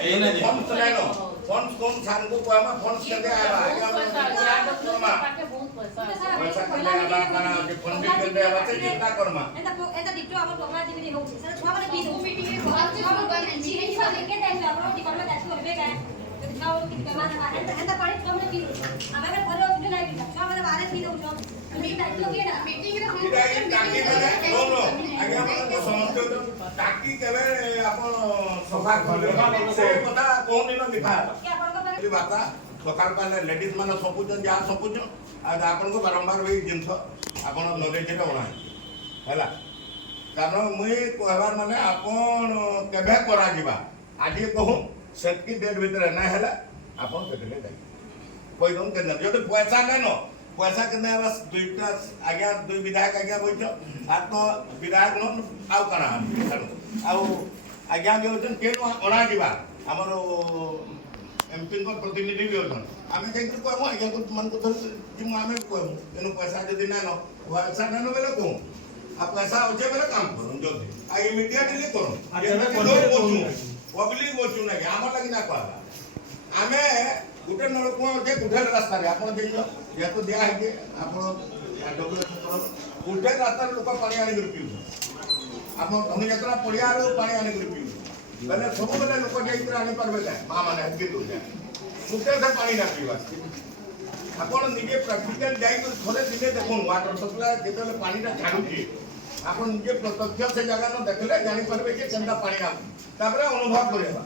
funds लेनो funds कौन सार को कहमा फंड्स केते आबा आगे करमा पैसा केते आबा काना जे फंडिंग केते आबा से चिंता करमा एता डिटो हमर प्रोग्राम जेबी होउछ सर छुआ माने बी मीटिंग रे छुआ माने जी छुआ के टाइम हमरो डिपार्टमेंट आसी होबे का छुआ कि कमा एता पानी छुआ माने पी आमे भलो उठे नाही पी छुआ माने बारे पी दउछ मीटिंग रे टाकी माने नो आगे हम समस्त टाकी केबे आपण सफा करले से कथा कोन दिन लिखा है बाता सकाल पाले लेडीज माने सबुजन जा सबुजन आ आपण को बारंबार भी जिंस आपण नॉलेज रे ओना हैला कारण मुई कहबार माने आपण केबे करा जिबा आजी कहू सेटकी डेट भीतर ना हैला आपण केतले जाई कोई दम के न जदि पैसा नै न पैसा के ना बस दुईटा आज्ञा दुई विधायक आज्ञा बोइछ आ तो विधायक न आउ करा आउ आज्ञा के होचन के ओना जिबा हमरो एमपी को प्रतिनिधि भी होचन आमे के कहमु आज्ञा को मन को जिमु आमे कहमु एनु पैसा जदि ना न पैसा ना न बेले कहू आ पैसा होचे बेले काम करू जल्दी आ इमीडिएटली करू ये तो बोचू पब्लिक बोचू ना हमर लगी ना कहला आमे गुटे नलकुआ होचे गुटे रास्ता रे आपण देइयो या तो दिया है कि आपण डब्ल्यूएच करो गुटे रास्ता रे लोक पानी आनी कर पिउ आपण धनी यात्रा पड़िया रे पानी आनी कर पिउ बेले सब बेले लोक जाई कर आनी परबे का मा माने हकी तो जा गुटे से पानी ना पिवा आपण निजे प्रैक्टिकल जाई कर थोड़े दिने देखोन वाटर सप्लाई केतले पानी ता छाडुची आपण निजे प्रत्यक्ष से जगह न देखले जानि परबे कि केनता पानी आ तापरे अनुभव करेबा